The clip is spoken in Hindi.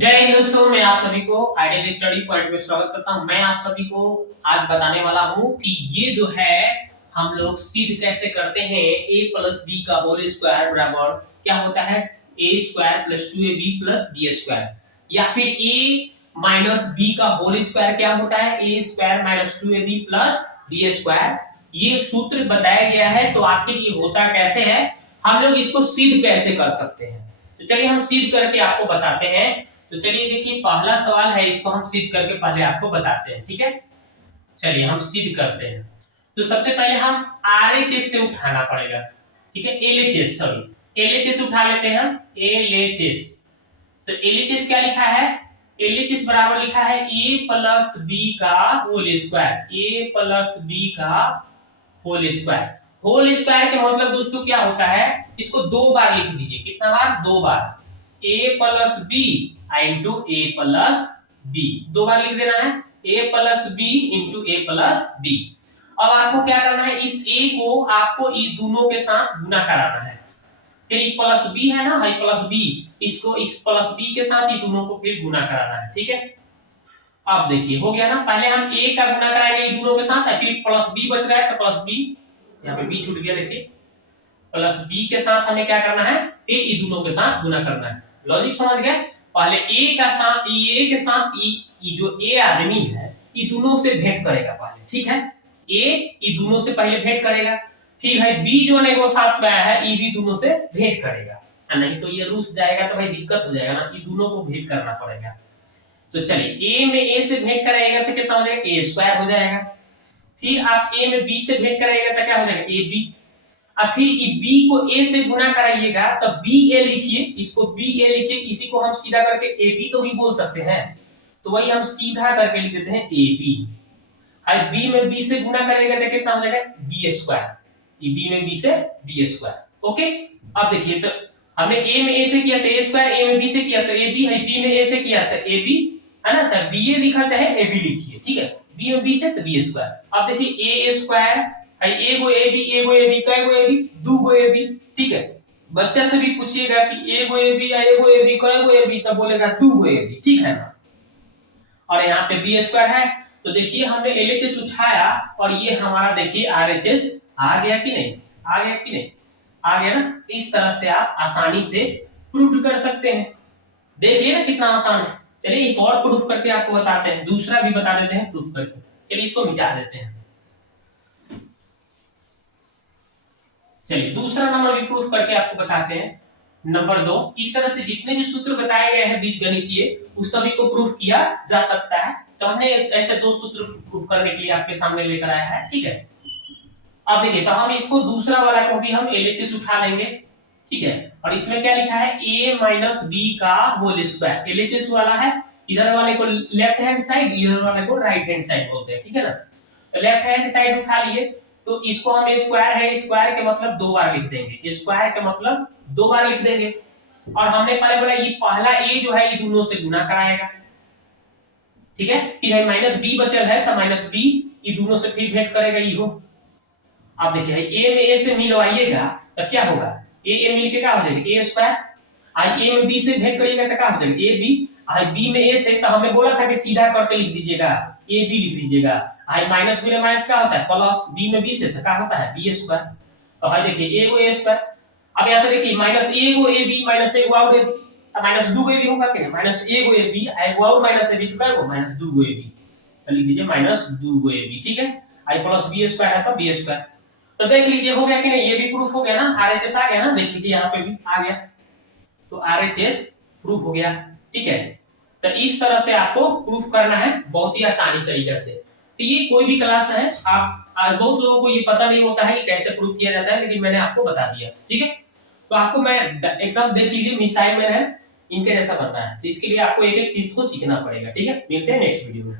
जय हिंद दोस्तों, मैं आप सभी को आइडियल स्टडी पॉइंट में स्वागत करता हूं। मैं आप सभी को आज बताने वाला हूं कि ये जो है हम लोग सिद्ध कैसे करते हैं a प्लस बी का होल स्क्वायर बराबर क्या होता है a square plus 2ab plus b square, या फिर a माइनस b का होल स्क्वायर क्या होता है a square minus 2ab plus b square. ये सूत्र बताया गया है, तो आखिर ये होता कैसे है, हम लोग इसको सिद्ध कैसे कर सकते हैं। तो चलिए हम सिद्ध करके आपको बताते हैं। तो चलिए देखिए, पहला सवाल है, इसको हम सिद्ध करके पहले आपको बताते हैं, ठीक है। चलिए हम सिद्ध करते हैं। तो सबसे पहले हम आरएचएस से उठाना पड़ेगा, ठीक है। एलएचएस, सॉरी एलएचएस उठा लेते हैं हम, एलएचएस। तो एलएचएस क्या लिखा है, एलएचएस बराबर लिखा है ए प्लस बी का होल स्क्वायर, ए प्लस बी का होल स्क्वायर। होल स्क्वायर के मतलब दोस्तों क्या होता है, इसको दो बार लिख दीजिए। कितना बार, दो बार। a plus B into A plus B, दो बार लिख देना है, a plus B into A plus B. अब आपको क्या करना है, इस a को आपको ये दोनों के साथ गुना कराना है। फिर ये प्लस बी है ना, ये प्लस बी, इसको इस प्लस बी के साथ ये दोनों को फिर गुना कराना है, ठीक है। अब देखिए हो गया ना, पहले हम a का गुना कराएंगे ये दोनों के साथ, फिर प्लस बी बच रहा है तो प्लस बी, यहाँ पे बी छूट गया, देखिए प्लस बी के साथ हमें क्या करना है, फिर ये दोनों के साथ गुना करना है। लॉजिक समझ गए। पहले ए का साथ ए के साथ ई जो ए आदमी है ये दोनों से भेंट करेगा पहले, ठीक है। ए ये दोनों से पहले भेंट करेगा, फिर है बी जो ने वो साथ में आया है ये भी दोनों से भेंट करेगा, नहीं तो ये रूस जाएगा तो भाई दिक्कत हो जाएगा ना, ये दोनों को भेंट करना पड़ेगा। तो चलिए ए में ए से भेंट करेगा तो कितना हो जाएगा, ए स्क्वायर हो जाएगा। फिर आप ए में बी से भेंट कराइएगा तो क्या हो जाएगा, ए बी। और फिर b को a से गुना कराइएगा तो ba लिखिए, इसको ba लिखिए, इसी को हम सीधा करके ab तो भी बोल सकते हैं, तो वही हम सीधा करके लिख देते हैं ab। हाय b में b से गुना करेगा तो कितना हो जाएगा, b स्क्वायर, ये b में b से b स्क्वायर। ओके, अब देखिए तो हमने a में a से किया तो a स्क्वायर, a में b से किया तो ab है, b में a से किया तो ab है ना, चाहे ba लिखा चाहे ab लिखिए, ठीक है। b में b से तो b स्क्वायर। अब देखिए a स्क्वायर एगो ए बी, एगो ए बी, कई गो ए बी, दो गो ए बी, ठीक है। बच्चा से भी पूछिएगा कि एगो ए बी या एगो ए बी, कई गो ए बी, तब बोलेगा दो गो ए बी, ठीक है ना। और यहाँ पे बी स्क्वायर है, तो देखिए हमने एलएचएस उठाया और ये हमारा देखिए आरएचएस आ गया कि नहीं, आ गया कि नहीं, आ गया ना। इस तरह से आप आसानी से प्रूव कर सकते हैं। देखिए ना कितना आसान है। चलिए एक और प्रूफ करके आपको बताते हैं, दूसरा भी बता देते हैं प्रूफ करके। चलिए इसको मिटा देते हैं। चलिए दूसरा नंबर भी प्रूफ करके आपको बताते हैं। नंबर 2, इस तरह से जितने भी सूत्र बताए गए हैं बीजगणितीय उस सभी को प्रूफ किया जा सकता है। तो हमने ऐसे दो सूत्र प्रूफ करने के लिए आपके सामने लेकर आया है, ठीक है। अब देखिए तो हम इसको दूसरा वाला को भी हम एलएचएस उठा लेंगे, ठीक है। और इसमें क्या लिखा है, a माइनस बी का होल स्क्वायर, एलएचएस वाला है। इधर वाले को लेफ्ट हैंड साइड, इधर वाले को राइट हैंड साइड बोलते हैं, ठीक है ना। तो लेफ्ट हैंड साइड उठा लिए तो इसको हम स्क्वायर है, स्क्वायर के मतलब दो बार लिख देंगे, स्क्वायर के मतलब दो बार लिख देंगे। और हमने पहले बोला ये पहला a जो है ये दोनों से गुना कराएगा, ठीक है। फिर माइनस बी बचल है तो माइनस बी ये दोनों से फिर भेंट करेगा ये हो। आप देखिए a में a से मिलवाइएगा तो क्या होगा, a मिल के क्या हो जाएगा, a स्क्वायर। आई a में b से भेंट करिएगा तो क्या हो जाएगा, a b। आई b में a से, तो हमने बोला था कि सीधा करके लिख दीजिएगा, a b लिख दीजिएगा। आई माइनस बी में माइनस क्या होता है, प्लस b में b से तो क्या होता है, b स्क्वायर। तो हाय देखिए a को a स्क्वायर। अब यहाँ पे देखिए माइनस a को a b माइनस a को और a b, तो माइनस 2 को a b होगा कि नहीं, माइनस a को a b आई को और माइनस a b तो क्या होगा, माइनस 2 को a b, तो लिख दीजिए माइनस 2 को a b, ठीक है। आई प्लस b स्क्वायर है तो b स्क्वायर। तो देख लीजिए हो गया कि नहीं, ये भी प्रूफ हो गया ना, आरएचएस आ गया ना, देख लीजिए यहाँ पे भी आ गया, तो आरएचएस प्रूफ हो गया, ठीक है। तो इस तरह से आपको प्रूफ करना है बहुत ही आसानी तरीके से। तो ये कोई भी क्लास है, आप बहुत लोगों को ये पता नहीं होता है कि कैसे प्रूफ किया जाता है, लेकिन मैंने आपको बता दिया, ठीक है। तो आपको मैं एकदम देख लीजिए मिसाइल में है, इनके जैसा बनना है, तो इसके लिए आपको एक एक चीज को सीखना पड़ेगा, ठीक है। मिलते हैं नेक्स्ट वीडियो में।